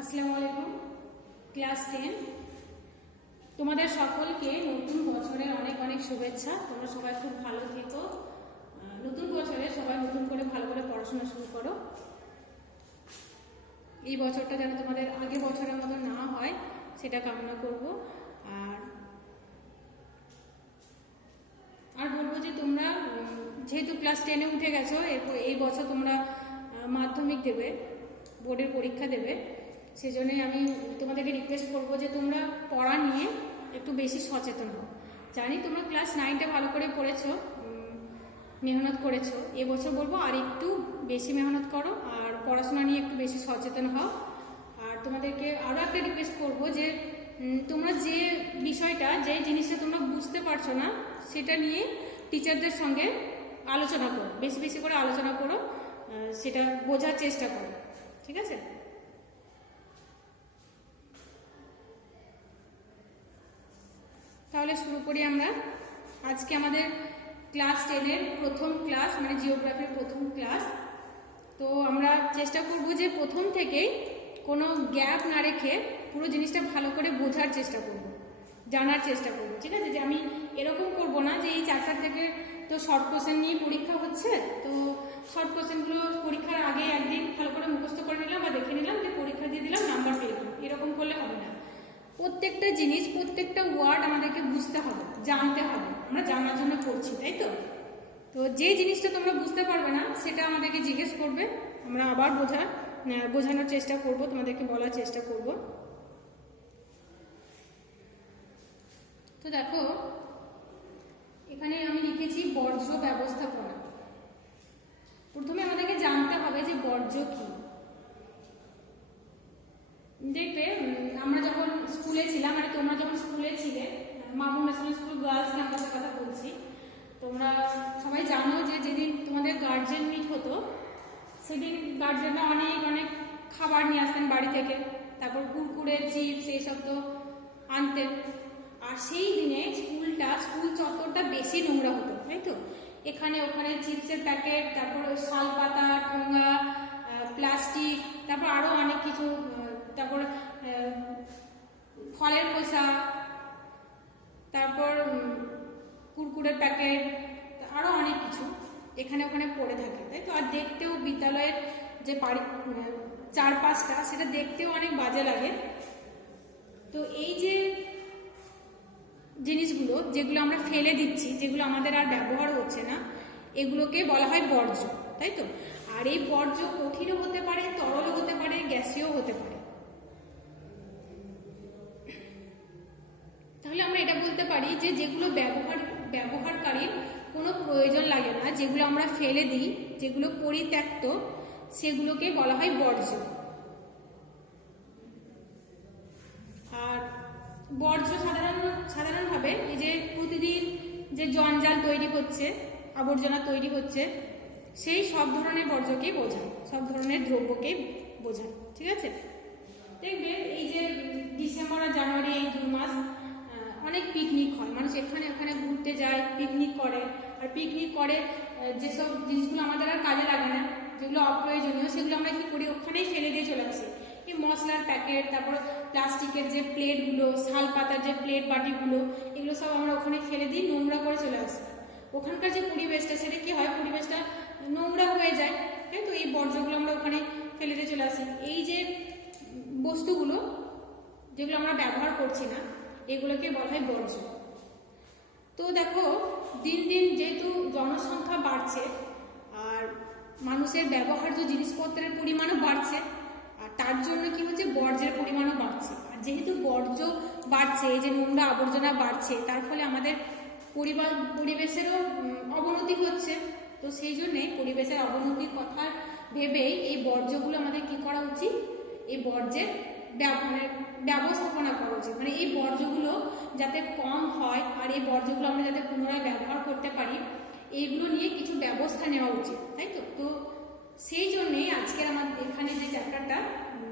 আসসালামু আলাইকুম। Class ten. তোমাদের সকলকে নতুন বছরের অনেক অনেক শুভেচ্ছা। তোমরা সবাই খুব ভালো থেকো। নতুন বছরে সবাই নতুন করে ভালো করে পড়াশোনা শুরু করো। এই বছরটা যেন তোমাদের আগে বছরের মতো না হয়, সেটা কামনা করব। আর আর বলব যে তোমরা যেহেতু ক্লাস টেনে উঠে গেছো, এরপর এই বছর তোমরা মাধ্যমিক দেবে, বোর্ডের পরীক্ষা দেবে। সেজন্যই আমি তোমাদেরকে রিকোয়েস্ট করব যে তোমরা পড়া নিয়ে একটু বেশি সচেতন হও। জানি তোমরা ক্লাস নাইনটা ভালো করে পড়েছো মেহনত করেছ। এবছর বলব আর একটু বেশি মেহনত করো আর পড়াশোনা নিয়ে একটু বেশি সচেতন হও। আর তোমাদেরকে আরও একটা রিকোয়েস্ট করব যে তোমরা যে বিষয়টা, যে জিনিসটা তোমরা বুঝতে পারছ না, সেটা নিয়ে টিচারদের সঙ্গে আলোচনা করো। বেশি বেশি করে আলোচনা করো সেটা বোঝার চেষ্টা করো। ঠিক আছে? তাহলে শুরু করি আমরা। আজকে আমাদের ক্লাস টেনের প্রথম ক্লাস মানে জিওগ্রাফির প্রথম ক্লাস। তো আমরা চেষ্টা করব যে প্রথম থেকেই কোনো গ্যাপ না রেখে পুরো জিনিসটা ভালো করে বোঝার চেষ্টা করব, জানার চেষ্টা করব, ঠিক আছে? যে আমি এরকম করব না যে এই চ্যাপ্টার থেকে তো শর্ট কোশ্চেন নিয়ে পরীক্ষা হচ্ছে, তো শর্ট কোশ্চেনগুলো পরীক্ষার আগে একদিন ভালো করে মুখস্থ করে নিলাম বা দেখে নিলাম যে পরীক্ষা দিয়ে দিলাম নাম্বার পেয়ে এরকম করলে হবে না। প্রত্যেকটা জিনিস, প্রত্যেকটা ওয়ার্ড আমাদেরকে বুঝতে হবে, জানতে হবে। আমরা জানার জন্য করছি, তাই তো? তো যে জিনিসটা তোমরা বুঝতে পারবে না, সেটা আমাদেরকে জিজ্ঞেস করবে। আমরা আবার বোঝা বোঝানোর চেষ্টা করব, তোমাদেরকে বলার চেষ্টা করব। তো দেখো, এখানে আমি লিখেছি বর্জ্য ব্যবস্থাপনা। প্রথমে আমাদেরকে জানতে হবে যে বর্জ্য কি। দেখবে আমরা যখন স্কুলে ছিলাম মানে তোমরা যখন স্কুলে ছিলে, মামুন ন্যাশনাল স্কুল গার্লস ক্যাম্পাসের কথা বলছি, তোমরা সবাই জানো যে যেদিন তোমাদের গার্জেন মিট হতো, সেদিন গার্জেনরা অনেক অনেক খাবার নিয়ে আসতেন বাড়ি থেকে। তারপর কুরকুরে চিপস এইসব তো আনতেন। আর সেই দিনে স্কুলটা, স্কুল চত্বরটা বেশি নোংরা হতো, তাই তো? এখানে ওখানে চিপসের প্যাকেট, তারপর শাল পাতা ঠোঙ্গা প্লাস্টিক, তারপর আরও অনেক কিছু তারপর ফলের খোসা তারপর কুরকুরের প্যাকেট আরও অনেক কিছু এখানে ওখানে পড়ে থাকে তাই তো? আর দেখতেও বিদ্যালয়ের যে আহ, চারপাশটা সেটা দেখতেও অনেক বাজে লাগে। তো এই যে জিনিসগুলো যেগুলো আমরা ফেলে দিচ্ছি যেগুলো আমাদের আর ব্যবহার হচ্ছে না এগুলোকে বলা হয় বর্জ্য তাই তো? আর এই বর্জ্য কঠিনও হতে পারে তরলও হতে পারে গ্যাসীয় হতে পারে। তাহলে আমরা এটা বলতে পারি যে যেগুলো ব্যবহার, ব্যবহারকারীর কোনো প্রয়োজন লাগে না, যেগুলো আমরা ফেলে দিই, যেগুলো পরিত্যক্ত, সেগুলোকে বলা হয় বর্জ্য। আর বর্জ্য সাধারণ, সাধারণভাবে এই যে প্রতিদিন যে জঞ্জাল তৈরি হচ্ছে, আবর্জনা তৈরি হচ্ছে, সেই সব ধরনের বর্জ্যকেই বোঝায়, সব ধরনের দ্রব্যকেই বোঝায়, ঠিক আছে? দেখবে এই যে ডিসেম্বর আর জানুয়ারি এই দু মাস অনেক পিকনিক হয়। মানুষ এখানে ওখানে ঘুরতে যায় পিকনিক করে। আর পিকনিক করে যেসব জিনিসগুলো আমাদের আর কাজে লাগে না, যেগুলো অপ্রয়োজনীয়, সেগুলো আমরা কী করি? ওখানেই ফেলে দিয়ে চলে আসি। এই মশলার প্যাকেট তারপর প্লাস্টিকের যে প্লেটগুলো, শাল পাতার যে প্লেট বাটিগুলো, এগুলো সব আমরা ওখানে ফেলে দিই নোংরা করে চলে আসি। ওখানকার যে পরিবেশটা, সেটা কি হয়? পরিবেশটা নোংরা হয়ে যায়, তাই তো? এই বর্জ্যগুলো আমরা ওখানে ফেলে দিয়ে চলে আসি। এই যে বস্তুগুলো, যেগুলো আমরা ব্যবহার করছি না এগুলোকে বলা হয় বর্জ্য। তো দেখো, দিন দিন যেহেতু জনসংখ্যা বাড়ছে, আর মানুষের ব্যবহার্য জিনিসপত্রের পরিমাণও বাড়ছে, আর তার জন্য কি হচ্ছে, বর্জ্যের পরিমাণও বাড়ছে। আর যেহেতু বর্জ্য বাড়ছে, এই যে নোংরা আবর্জনা বাড়ছে, তার ফলে আমাদের পরিবার পরিবেশেরও অবনতি হচ্ছে। তো সেই জন্যে পরিবেশের অবনতির কথা ভেবেই এই বর্জ্যগুলো আমাদের কি করা উচিত? এই বর্জ্যের ব্যব- মানে ব্যবস্থাপনা করা উচিত। মানে এই বর্জ্যগুলো যাতে কম হয় আর এই বর্জ্যগুলো আমরা যাতে পুনরায় ব্যবহার করতে পারি, এইগুলো নিয়ে কিছু ব্যবস্থা নেওয়া উচিত, তাই তো? তো সেই জন্যেই আজকের আমার এখানে যে চ্যাপ্টারটা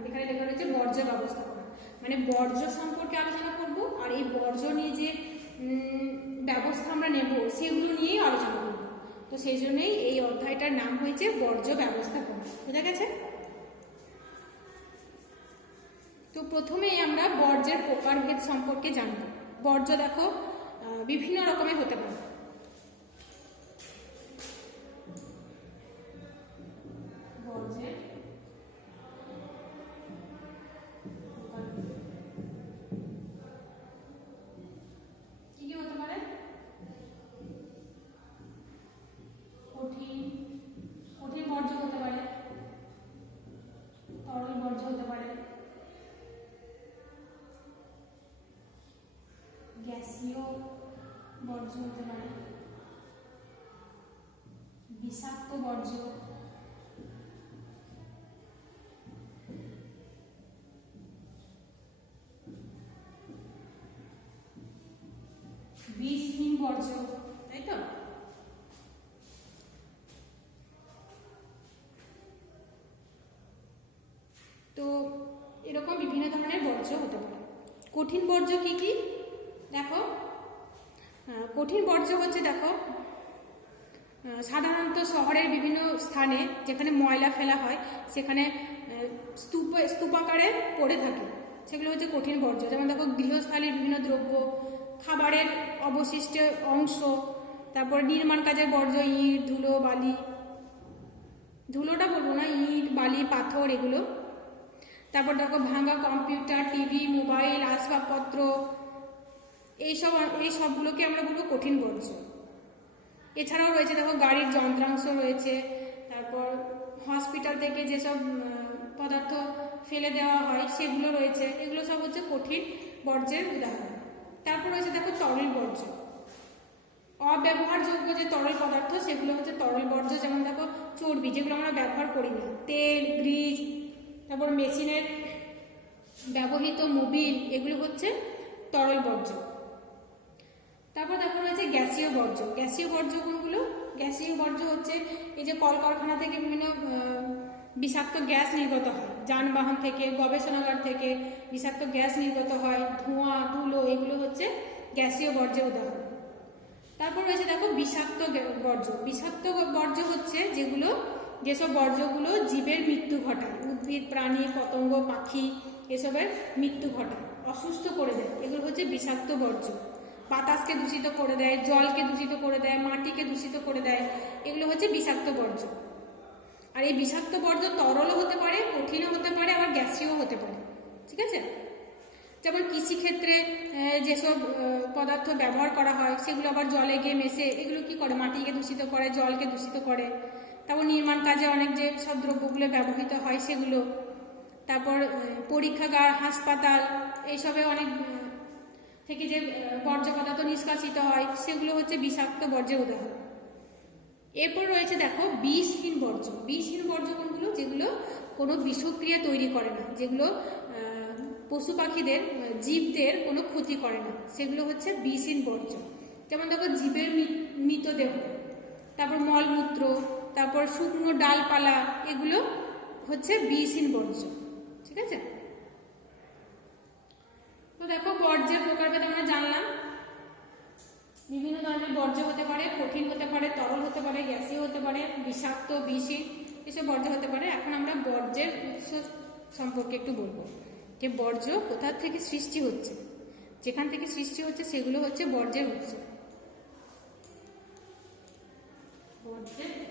এখানে লেখা রয়েছে বর্জ্য ব্যবস্থাপনা। মানে বর্জ্য সম্পর্কে আলোচনা করব আর এই বর্জ্য নিয়ে যে ব্যবস্থা আমরা নেব, সেগুলো নিয়েই আলোচনা করব। তো সেই জন্যেই এই অধ্যায়টার নাম হয়েছে বর্জ্য ব্যবস্থাপনা। বোঝা গেছে? তো প্রথমেই আমরা বর্জ্যের প্রকারভেদ সম্পর্কে জানব। বর্জ্য দেখো বিভিন্ন রকমের হতে পারে। গ্যাসীয় বর্জ্য হতে পারে। বিষাক্ত বর্জ্য। বিষহীন বর্জ্য, তাই তো? তো এরকম বিভিন্ন ধরনের বর্জ্য হতে পারে। কঠিন বর্জ্য কি কি? দেখো কঠিন বর্জ্য হচ্ছে দেখো সাধারণত শহরের বিভিন্ন স্থানে যেখানে ময়লা ফেলা হয়, সেখানে স্তূপ স্তূপাকারে পড়ে থাকে। সেগুলো হচ্ছে কঠিন বর্জ্য। যেমন দেখো, গৃহস্থালীর বিভিন্ন দ্রব্য, খাবারের অবশিষ্ট অংশ, তারপর নির্মাণ কাজের বর্জ্য, ইট, ধুলো, বালি। ধুলোটা বলব না, ইট, বালি, পাথর, এগুলো। তারপর দেখো ভাঙা কম্পিউটার, টিভি, মোবাইল, আসবাবপত্র এইসব এই সবগুলোকে আমরা বলব কঠিন বর্জ্য এছাড়াও রয়েছে দেখো গাড়ির যন্ত্রাংশ রয়েছে, তারপর হসপিটাল থেকে যেসব পদার্থ ফেলে দেওয়া হয় সেগুলো রয়েছে। এগুলো সব হচ্ছে কঠিন বর্জ্যের উদাহরণ। তারপর রয়েছে দেখো তরল বর্জ্য। অব্যবহারযোগ্য যে তরল পদার্থ, সেগুলো হচ্ছে তরল বর্জ্য, যেমন দেখো চর্বি, যেগুলো আমরা ব্যবহার করি না। তেল, গ্রিজ, তারপর মেশিনের ব্যবহৃত মোবিল, এগুলো হচ্ছে তরল বর্জ্য। তারপর দেখো রয়েছে গ্যাসীয় বর্জ্য। গ্যাসীয় বর্জ্য কোনগুলো? গ্যাসীয় বর্জ্য হচ্ছে এই যে কলকারখানা থেকে বিভিন্ন বিষাক্ত গ্যাস নির্গত হয়। যানবাহন থেকে, গবেষণাগার থেকে বিষাক্ত গ্যাস নির্গত হয়, ধোঁয়া, ধুলো, এগুলো হচ্ছে গ্যাসীয় বর্জ্যের উদাহরণ। তারপর রয়েছে দেখো বিষাক্ত বর্জ্য। বিষাক্ত বর্জ্য হচ্ছে যেগুলো, যেসব বর্জ্যগুলো জীবের মৃত্যু ঘটায়। উদ্ভিদ, প্রাণী, পতঙ্গ, পাখি, এসবের মৃত্যু ঘটায়, অসুস্থ করে দেয়। এগুলো হচ্ছে বিষাক্ত বর্জ্য। বাতাসকে দূষিত করে দেয়, জলকে দূষিত করে দেয়, মাটিকে দূষিত করে দেয়, এগুলো হচ্ছে বিষাক্ত বর্জ্য। আর এই বিষাক্ত বর্জ্য তরলও হতে পারে, কঠিনও হতে পারে, আবার গ্যাসীয় হতে পারে। ঠিক আছে? যেমন কৃষিক্ষেত্রে যেসব পদার্থ ব্যবহার করা হয়, সেগুলো আবার জলে গিয়ে মেশে, এগুলো কি করে? মাটিকে দূষিত করে, জলকে দূষিত করে। তারপর নির্মাণ কাজে অনেক যে সব দ্রব্যগুলো ব্যবহৃত হয়, সেগুলো। তারপর পরীক্ষাগার, হাসপাতাল, এইসবে অনেক থেকে যে বর্জ্য পদার্থ নিষ্কাশিত হয়, সেগুলো হচ্ছে বিষাক্ত বর্জ্যের উদাহরণ। এরপর রয়েছে দেখো, বিষহীন বর্জ্য। বিষহীন বর্জ্য কোনগুলো? যেগুলো কোনো বিষক্রিয়া তৈরি করে না, যেগুলো পশু পাখিদের জীবদের কোনো ক্ষতি করে না। সেগুলো হচ্ছে বিষহীন বর্জ্য। যেমন দেখো, জীবের মৃতদেহ। তারপর মলমূত্র, তারপর শুকনো ডালপালা, এগুলো হচ্ছে বিষহীন বর্জ্য। ঠিক আছে? দেখো, বর্জ্যের প্রকারভেদ আমরা জানলাম। বিভিন্ন ধরনের বর্জ্য হতে পারে, কঠিন হতে পারে, তরল হতে পারে, গ্যাসীয় হতে পারে, বিষাক্ত, বিষী, এসব বর্জ্য হতে পারে। এখন আমরা বর্জ্যের উৎস সম্পর্কে একটু বলব। যে বর্জ্য কোথা থেকে সৃষ্টি হচ্ছে? যেখান থেকে সৃষ্টি হচ্ছে, সেগুলো হচ্ছে বর্জ্যের উৎস। বর্জ্যের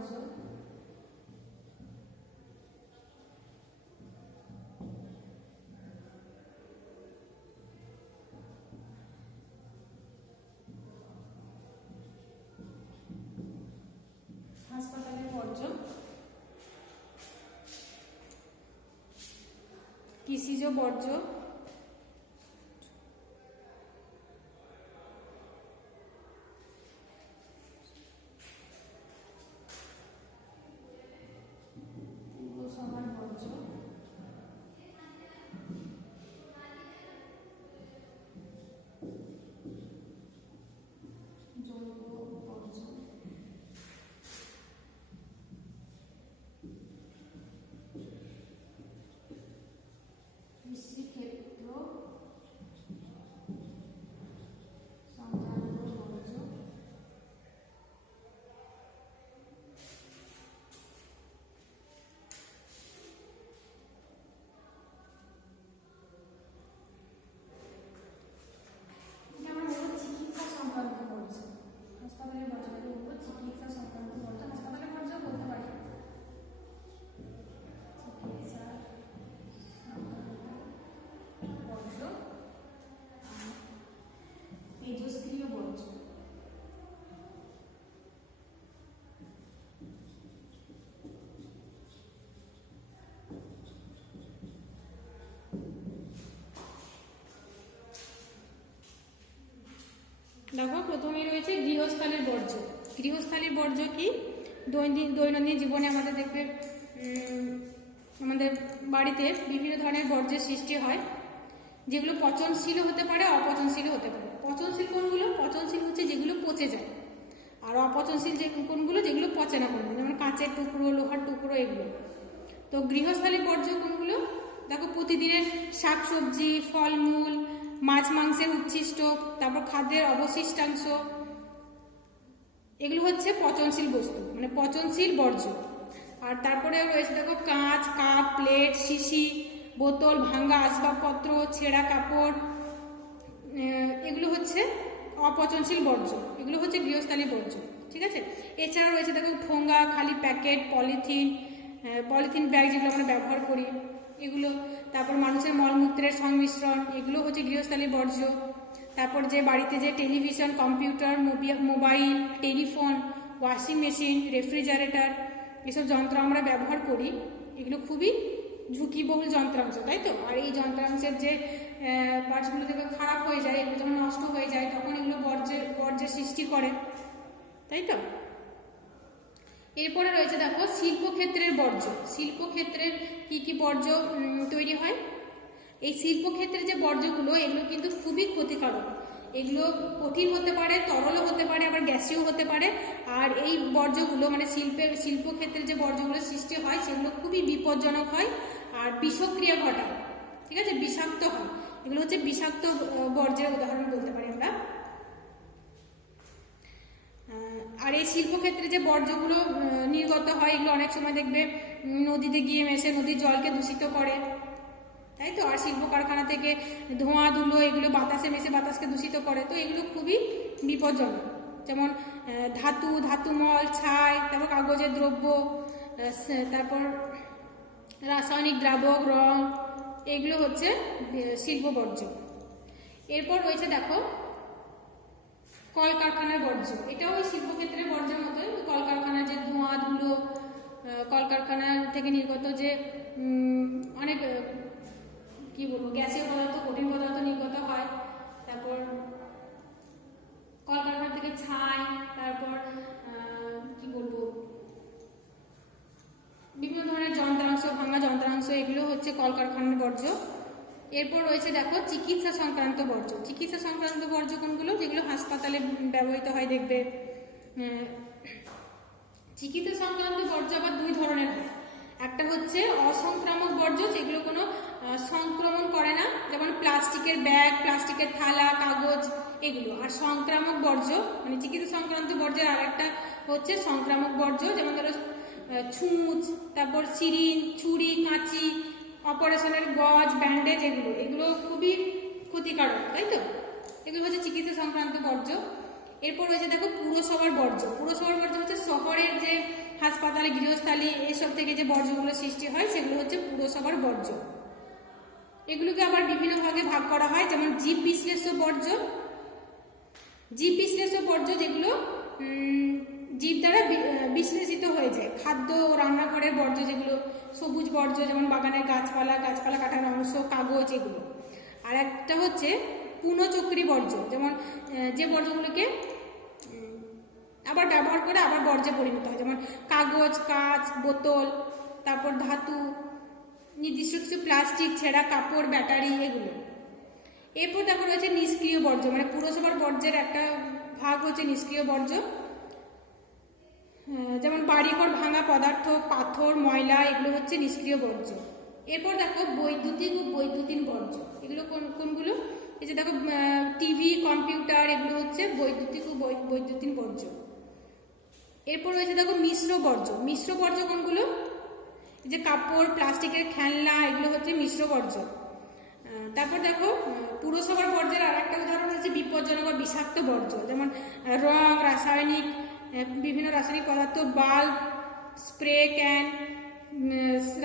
কলকারখানার হাসপাতালের বর্জ্য। কৃষিজ বর্জ্য। প্রথমেই রয়েছে গৃহস্থালীর বর্জ্য। গৃহস্থালীর বর্জ্য কি? দৈনন্দিন দৈনন্দিন জীবনে আমাদের দেখবে আমাদের বাড়িতে বিভিন্ন ধরনের বর্জ্যের সৃষ্টি হয়, যেগুলো পচনশীল হতে পারে, অপচনশীল হতে পারে। পচনশীল কোনগুলো? পচনশীল হচ্ছে যেগুলো পচে যায়। আর অপচনশীল যে কোনগুলো? যেগুলো পচে না কোনগুলো। যেমন কাঁচের টুকরো, লোহার টুকরো, এগুলো। তো গৃহস্থালী বর্জ্য কোনগুলো? দেখো প্রতিদিনের শাকসবজি, ফলমূল মাছ, মাংসের উচ্ছিষ্ট, তারপর খাদ্যের অবশিষ্টাংশ। এগুলো হচ্ছে পচনশীল বস্তু মানে পচনশীল বর্জ্য। আর তারপরে রয়েছে দেখো কাঁচ, কাপ, প্লেট, শিশি, বোতল, ভাঙ্গা আসবাবপত্র, ছেঁড়া কাপড় এগুলো হচ্ছে অপচনশীল বর্জ্য, এগুলো হচ্ছে গৃহস্থালী বর্জ্য, ঠিক আছে? এছাড়া রয়েছে দেখো ঠোঙ্গা খালি প্যাকেট, পলিথিন পলিথিন ব্যাগ যেগুলো আমরা ব্যবহার করি, এগুলো তারপর মানুষের মলমূত্রের সংমিশ্রণ, এগুলো হচ্ছে গৃহস্থালী বর্জ্য। তারপর যে বাড়িতে যে television, computer, Mobi- mobile, telephone, washing machine, refrigerator, এসব যন্ত্র আমরা ব্যবহার করি। এগুলো খুবই ঝুঁকিবহুল যন্ত্রাংশ, তাই তো? আর এই যন্ত্রাংশের যে পার্টসগুলো থেকে খারাপ হয়ে যায়, এগুলো যখন নষ্ট হয়ে যায়, তখন এগুলো বর্জ্যের বর্জ্যের সৃষ্টি করে। তাই তো? এরপরে রয়েছে দেখো শিল্পক্ষেত্রের বর্জ্য। শিল্পক্ষেত্রের কি কি বর্জ্য তৈরি হয়? এই শিল্পক্ষেত্রের যে বর্জ্যগুলো, এগুলো কিন্তু খুবই ক্ষতিকারক। এগুলো কঠিন হতে পারে, তরলও হতে পারে, আবার গ্যাসীয় হতে পারে। আর এই বর্জ্যগুলো মানে শিল্পের শিল্পক্ষেত্রে যে বর্জ্যগুলো সৃষ্টি হয়, সেগুলো খুবই বিপজ্জনক হয় আর বিষক্রিয়া ঘটায়। ঠিক আছে? বিষাক্ত হয়। এগুলো হচ্ছে বিষাক্ত বর্জ্যের উদাহরণ বলতে পারি আমরা আহ, আর এই শিল্পক্ষেত্রে যে বর্জ্যগুলো নির্গত হয়, এগুলো অনেক সময় দেখবে নদীতে গিয়ে মেশে, নদীর জলকে দূষিত করে। তাই তো? আর শিল্প কারখানা থেকে ধোঁয়া, ধুলো, এগুলো বাতাসে মেশে বাতাসকে দূষিত করে। তো এগুলো খুবই বিপজ্জনক। যেমন ধাতু, ধাতুমল, ছাই, তারপর কাগজের দ্রব্য তারপর রাসায়নিক দ্রাবক, রং, এগুলো হচ্ছে শিল্প বর্জ্য এরপর রয়েছে, দেখো কলকারখানার বর্জ্য। এটাও ওই শিল্পক্ষেত্রের বর্জ্যের মতোই। কলকারখানার যে ধোঁয়া, ধুলো কলকারখানা থেকে নির্গত যে অনেক কি বলব গ্যাসীয় পদার্থ, কঠিন পদার্থ নির্গত হয়। তারপর কলকারখানা থেকে ছাই, তারপর কি বলব, বিভিন্ন ধরনের যন্ত্রাংশ, ভাঙা যন্ত্রাংশ, এগুলো হচ্ছে কলকারখানার বর্জ্য। এরপর রয়েছে দেখো চিকিৎসা সংক্রান্ত বর্জ্য। চিকিৎসা সংক্রান্ত বর্জ্য কোনগুলো যেগুলো হাসপাতালে ব্যবহৃত হয় দেখবে। চিকিৎসা সংক্রান্ত বর্জ্য আবার দুই ধরনের হয়। একটা হচ্ছে অসংক্রামক বর্জ্য, যেগুলো কোনো সংক্রমণ করে না, যেমন প্লাস্টিকের ব্যাগ, প্লাস্টিকের থালা, কাগজ, এগুলো। আর সংক্রামক বর্জ্য মানে চিকিৎসা সংক্রান্ত বর্জ্যের আর একটা হচ্ছে সংক্রামক বর্জ্য, যেমন ধরো ছুঁচ, তারপর সিরিন ছুরি, কাঁচি অপারেশনের গজ ব্যান্ডেজ এগুলো। এগুলো খুবই ক্ষতিকারক, তাই তো? এগুলো হচ্ছে চিকিৎসা সংক্রান্ত বর্জ্য। এরপর রয়েছে দেখো পুরসভার বর্জ্য। পুরসভার বর্জ্য হচ্ছে শহরের যে হাসপাতালে, গৃহস্থালী এসব থেকে যে বর্জ্যগুলো সৃষ্টি হয়, সেগুলো হচ্ছে পুরসভার বর্জ্য। এগুলোকে আবার বিভিন্ন ভাগে ভাগ করা হয়, যেমন জীব বিশ্লেষ্য বর্জ্য। জীব বিশ্লেষ্য বর্জ্য যেগুলো জীব দ্বারা বিশ্লেষিত হয়ে যায়। খাদ্য রান্নাঘরের বর্জ্য যেগুলো সবুজ বর্জ্য, যেমন বাগানের গাছপালা গাছপালা কাটার অংশ, কাগজ এগুলো। আর একটা হচ্ছে পুনঃচক্রী বর্জ্য, যেমন যে বর্জ্যগুলোকে আবার ব্যবহার করে আবার বর্জ্যে পরিণত হয়, যেমন কাগজ, কাঁচ, বোতল, তারপর ধাতু, নির্দিষ্ট কিছু প্লাস্টিক, ছেঁড়া কাপড়, ব্যাটারি এগুলো। এরপর তারপর রয়েছে নিষ্ক্রিয় বর্জ্য মানে পুরসভার বর্জ্যের একটা ভাগ হচ্ছে নিষ্ক্রিয় বর্জ্য। যেমন বাড়িঘর ভাঙা পদার্থ, পাথর, ময়লা, এগুলো হচ্ছে নিষ্ক্রিয় বর্জ্য। এরপর দেখো বৈদ্যুতিক ও বৈদ্যুতিন বর্জ্য। এগুলো কোন, কোনগুলো? এই যে দেখো টিভি, কম্পিউটার, এগুলো হচ্ছে বৈদ্যুতিক ও বৈদ্যুতিন বর্জ্য। এরপর রয়েছে দেখো মিশ্র বর্জ্য। মিশ্র বর্জ্য কোনগুলো? যে কাপড়, প্লাস্টিকের খেলনা, এগুলো হচ্ছে মিশ্র বর্জ্য। তারপর দেখো পুরসভার বর্জ্যের আর একটা উদাহরণ হচ্ছে বিপজ্জনক বা বিষাক্ত বর্জ্য। যেমন রং, রাসায়নিক বিভিন্ন রাসায়নিক পদার্থ বাল্ব স্প্রে ক্যান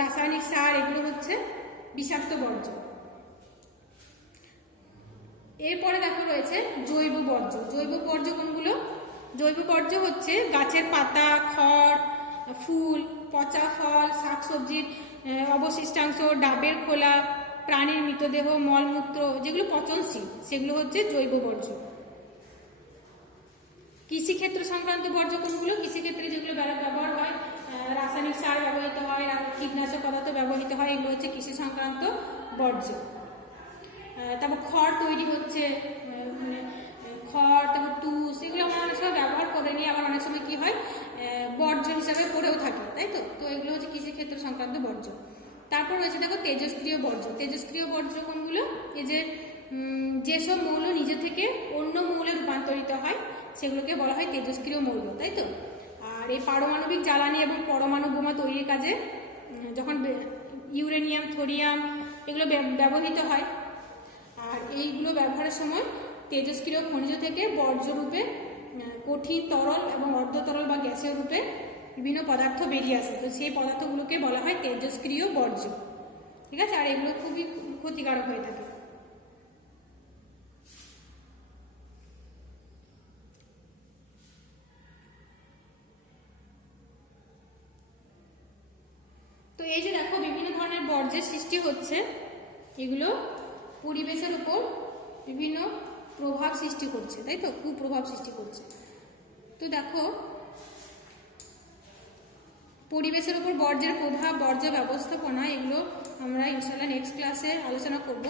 রাসায়নিক সার, এগুলো হচ্ছে বিষাক্ত বর্জ্য। এরপরে দেখো রয়েছে জৈব বর্জ্য। জৈব বর্জ্য কোনগুলো? জৈব বর্জ্য হচ্ছে গাছের পাতা, খড়, ফুল, পচা ফল, শাকসবজির অবশিষ্টাংশ, ডাবের খোলা, প্রাণীর মৃতদেহ, মলমূত্র, যেগুলো পচনশীল, সেগুলো হচ্ছে জৈব বর্জ্য। কৃষিক্ষেত্র সংক্রান্ত বর্জ্য কৃষিক্ষেত্রে যেগুলো ব্যবহার হয় রাসায়নিক সার ব্যবহৃত হয় কীটনাশক পদার্থ ব্যবহৃত হয়, এগুলো হচ্ছে কৃষি সংক্রান্ত বর্জ্য। তারপর খড় তৈরি হচ্ছে মানে খড়, তারপর তুষ, এগুলো আমরা অনেক সময় ব্যবহার করে নিই, আবার অনেক সময় কী হয় বর্জ্য হিসাবে পড়েও থাকে, তাই তো? তো এগুলো হচ্ছে কৃষিক্ষেত্র সংক্রান্ত বর্জ্য। তারপর রয়েছে দেখো তেজস্ক্রিয় বর্জ্য। তেজস্ক্রিয় বর্জ্য কোনগুলো এই যে যেসব মৌল নিজে থেকে অন্য মৌলে রূপান্তরিত হয় সেগুলোকে বলা হয় তেজস্ক্রিয় মৌল, তাই তো? আর এই পারমাণবিক জ্বালানি এবং পরমাণু বোমা তৈরির কাজে যখন ইউরেনিয়াম, থোরিয়াম এগুলো ব্যবহৃত হয়, আর এইগুলো ব্যবহারের সময় তেজস্ক্রিয় খনিজ থেকে বর্জ্য রূপে কঠিন তরল এবং অর্ধ তরল বা গ্যাসীয় রূপে বিভিন্ন পদার্থ বেরিয়ে আসে। তো সেই পদার্থগুলোকে বলা হয় তেজস্ক্রিয় বর্জ্য। ঠিক আছে? আর এগুলো খুবই ক্ষতিকারক হয়ে থাকে তো এই যে দেখো বিভিন্ন ধরনের সৃষ্টি হচ্ছে, এগুলো পরিবেশের উপর বিভিন্ন প্রভাব সৃষ্টি করছে, তাই তো? কুপ্রভাব সৃষ্টি করছে। তো দেখো, পরিবেশের উপর বর্জ্যের প্রভাব, বর্জ্য ব্যবস্থাপনা, এগুলো আমরা ইনশাল্লাহ নেক্সট ক্লাসে আলোচনা করব।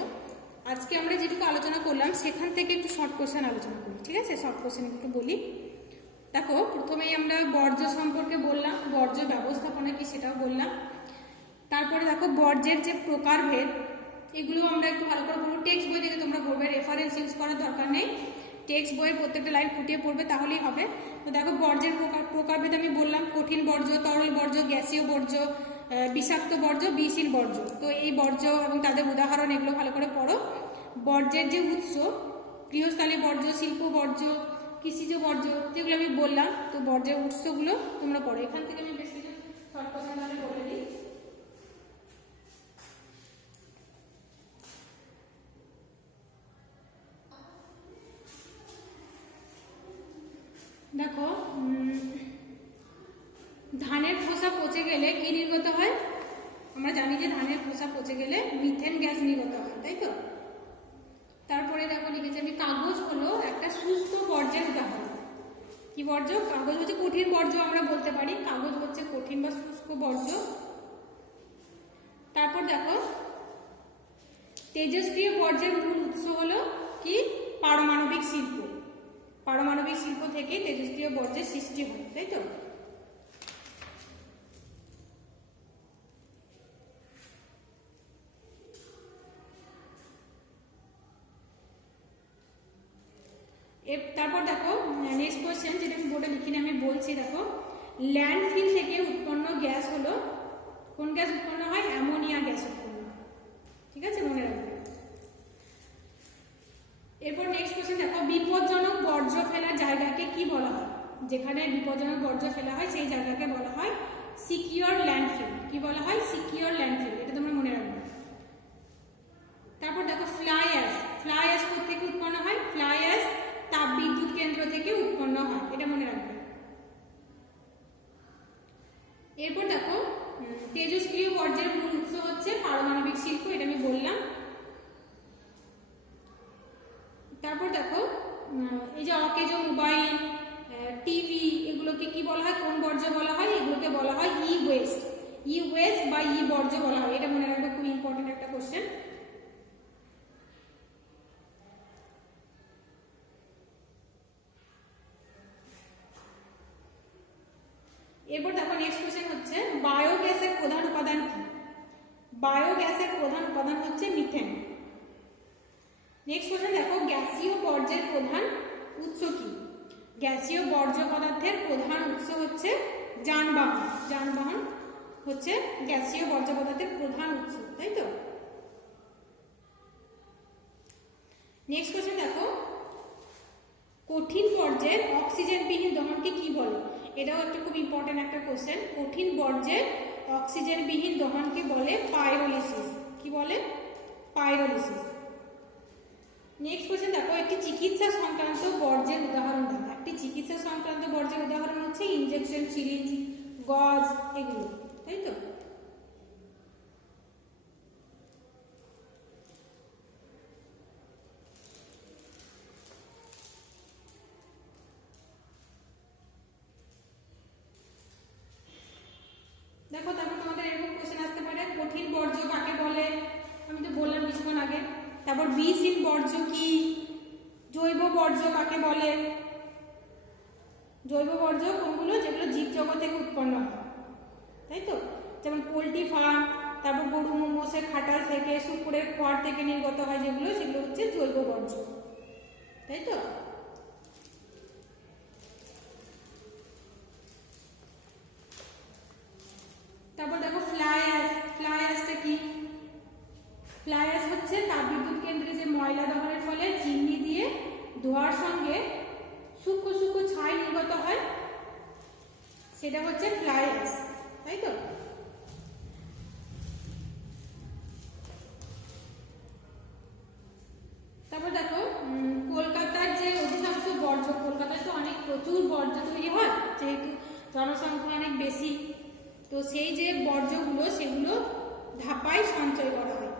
আজকে আমরা যেটুকু আলোচনা করলাম, সেখান থেকে একটু শর্ট কোশ্চেন আলোচনা করি, ঠিক আছে? শর্ট কোশ্চেন একটু বলি। দেখো, প্রথমেই আমরা বর্জ্য সম্পর্কে বললাম, বর্জ্য ব্যবস্থাপনা কি সেটাও বললাম। তারপরে দেখো বর্জ্যের যে প্রকারভেদ এগুলো আমরা একটু ভালো করে পড়ব। টেক্সট বই থেকে তোমরা পড়বে রেফারেন্স ইউজ করার দরকার নেই। টেক্সট বইয়ের প্রত্যেকটা লাইন ফুটিয়ে পড়বে, তাহলেই হবে। তো দেখো বর্জ্যের প্রকার, প্রকারভেদ আমি বললাম, কঠিন বর্জ্য, তরল বর্জ্য, গ্যাসীয় বর্জ্য বিষাক্ত বর্জ্য বিষহীন বর্জ্য। তো এই বর্জ্য এবং তাদের উদাহরণ এগুলো ভালো করে পড়ো। বর্জ্যের যে উৎস, গৃহস্থালী বর্জ্য, শিল্প বর্জ্য, কৃষিজ বর্জ্য, যেগুলো আমি বললাম, তো বর্জ্যের উৎসগুলো তোমরা পড়ো। এখান থেকে আমি বেশ দেখো ধানের খোসা পচে গেলে কি নির্গত হয়? আমরা জানি যে ধানের খোসা পচে গেলে মিথেন গ্যাস নির্গত হয়, তাই তো? তারপরে দেখো লিখেছে আমি কাগজ হলো একটা শুষ্ক বর্জ্যের উদাহরণ। কি বর্জ্য? কাগজ হচ্ছে কঠিন বর্জ্য আমরা বলতে পারি। কাগজ হচ্ছে কঠিন বা শুষ্ক বর্জ্য। তারপর দেখো, তেজস্ক্রিয় বর্জ্যের মূল উৎস হলো কি? পারমাণবিক শিল্প। পারমাণবিক শিল্প থেকেই তেজস্ক্রিয় বর্জ্যের সৃষ্টি হয়, তাই তো? তারপর দেখো নেক্সট কোয়েশ্চেন যেটা আমি বোর্ডে লিখিনি, আমি বলছি, দেখো ল্যান্ডফিল থেকে উৎপন্ন গ্যাস হলো, কোন গ্যাস উৎপন্ন হয়? অ্যামোনিয়া গ্যাস উৎপন্ন হয় ঠিক আছে মনে রাখবে এরপর নেক্সট কোয়েশ্চেন দেখো বিপজ্জনক বর্জ্য ফেলার জায়গাকে কি বলা হয় যেখানে বিপজ্জনক বর্জ্য ফেলা হয়, সেই জায়গাকে বলা হয় সিকিউর ল্যান্ডফিল কি বলা হয়? সিকিউর ল্যান্ডফিল এটা তোমরা মনে রাখবে। তারপর দেখো ফ্লাই অ্যাশ ফ্লাই অ্যাশ থেকে উৎপন্ন হয়? ফ্লাই অ্যাশ তাপ বিদ্যুৎ কেন্দ্র থেকে উৎপন্ন হয়। এটা মনে রাখবে। এরপর দেখো, তেজস্ক্রিয় বর্জ্যের মূল উৎস হচ্ছে পারমাণবিক শিল্প, এটা আমি বললাম। তারপর দেখো এই যে অকেজ মোবাইল এগুলোকে কি বলা হয়? কোন বর্জ্য বলা হয়? এগুলোকে বলা হয় ই ওয়েস্ট ই ওয়েস্ট বা ই বর্জ্য বলা হয়। এটা মনে রাখবে খুব ইম্পর্টেন্ট একটা কোশ্চেন এরপর দেখো নেক্সট কোশ্চেন হচ্ছে বায়োগ্যাসের প্রধান উপাদান কি? বায়োগ্যাসের প্রধান উপাদান হচ্ছে মিথেন নেক্সট কোশ্চেন দেখো, গ্যাসীয় বর্জ্যের প্রধান উৎস কি? গ্যাসীয় বর্জ্য পদার্থের প্রধান উৎস হচ্ছে যানবাহন। যানবাহন হচ্ছে গ্যাসীয় বর্জ্য পদার্থের প্রধান উৎস, তাই তো? নেক্সট কোশ্চেন দেখো। কঠিন বর্জ্যের অক্সিজেনবিহীন দহনকে কি বলে? এটাও একটা খুব ইম্পর্টেন্ট একটা কোশ্চেন কঠিন বর্জ্যের অক্সিজেনবিহীন দহনকে বলে পাইরোলিসিস কি বলে? পাইরোলিসিস নেক্সট কোশ্চেন দেখো, একটি চিকিৎসা সংক্রান্ত বর্জ্যের উদাহরণ দাও। একটি চিকিৎসা সংক্রান্ত বর্জ্যের উদাহরণ হচ্ছে ইনজেকশন সিরিঞ্জ গজ এগুলো, তাই তো? দেখো, তারপর তোমাদের এরকম কোশ্চেন আসতে পারে, কঠিন বর্জ্য কাকে বলে? আমি তো বললাম কিছুক্ষণ আগে। তারপর বিষ ইন বর্জ্য কি? জৈব বর্জ্য কাকে বলে? জৈব বর্জ্য কোনগুলো? যেগুলো জীবজগৎ থেকে উৎপন্ন হয়। তাই তো? যেমন পোলট্রি ফার্ম, তারপর গরু মোষের খাটাল থেকে, শুকুরের খড় থেকে নির্গত হয় যেগুলো, সেগুলো হচ্ছে জৈব বর্জ্য। তাই তো? তারপর দেখো ফ্লাই অ্যাশ ফ্লাই কি? ফ্লাই হচ্ছে তাপবিদ্যুৎ কেন্দ্রে যে ময়লা দহনের ফলে চিমনি দিয়ে ধোয়ার সঙ্গে সূক্ষ্ম সূক্ষ্ম ছাই নির্গত হয়, সেটা হচ্ছে ফ্লাই অ্যাশ তাই তো? তারপর দেখো কলকাতার যে অধিকাংশ বর্জ্য, কলকাতায় তো অনেক প্রচুর বর্জ্য তৈরি হয়, যেহেতু জনসংখ্যা অনেক বেশি, তো সেই যে বর্জ্যগুলো, সেগুলো ধাপায় সঞ্চয় করা হয়।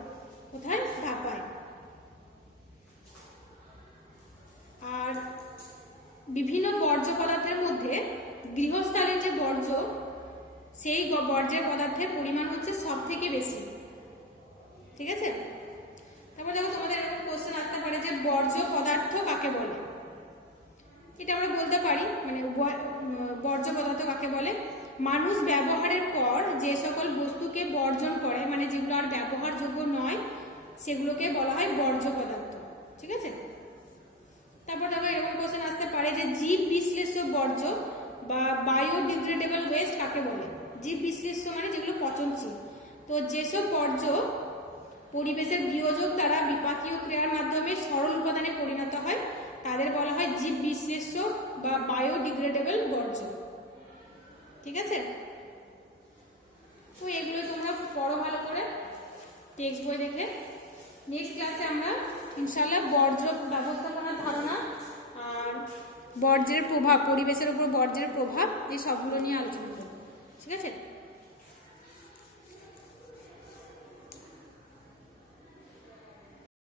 কোথায়? বর্জ্য পদার্থের মধ্যে গৃহস্থালীর যে বর্জ্য, সেই বর্জ্যের পদার্থের পরিমাণ হচ্ছে সব থেকে বেশি। ঠিক আছে? তারপর দেখো তোমাদের এরকম কোশ্চেন আসতে পারে যে বর্জ্য পদার্থ কাকে বলে? এটা আমরা বলতে পারি মানে বর্জ্য পদার্থ কাকে বলে? মানুষ ব্যবহারের পর যে সকল বস্তুকে বর্জন করে মানে যেগুলো আর ব্যবহারযোগ্য নয়, সেগুলোকে বলা হয় বর্জ্য পদার্থ ঠিক আছে তারপর দেখো এরকম কোশ্চেন আসতে পারে যে জীব বিশ্লেষ্য বর্জ্য বা বায়োডিগ্রেডেবল ওয়েস্ট কাকে বলে? জীব বিশ্লেষ্য মানে যেগুলো পচনশীল। তো যেসব বর্জ্য পরিবেশের বিয়োজক দ্বারা বিপাকীয় ক্রিয়ার মাধ্যমে সরল উপাদানে পরিণত হয়, তাদের বলা হয় জীব বিশ্লেষ্য বা বায়োডিগ্রেডেবল বর্জ্য। ঠিক আছে? তো এগুলো তোমরা পড়ো ভালো করে, টেক্সট বই দেখে। নেক্সট ক্লাসে আমরা ইনশাল্লাহ বর্জ্য ব্যবস্থাপনার ধারণা বর্জ্যের প্রভাব পরিবেশের উপর বর্জ্যের প্রভাব এই সবগুলো নিয়ে আলোচনা করব। ঠিক আছে?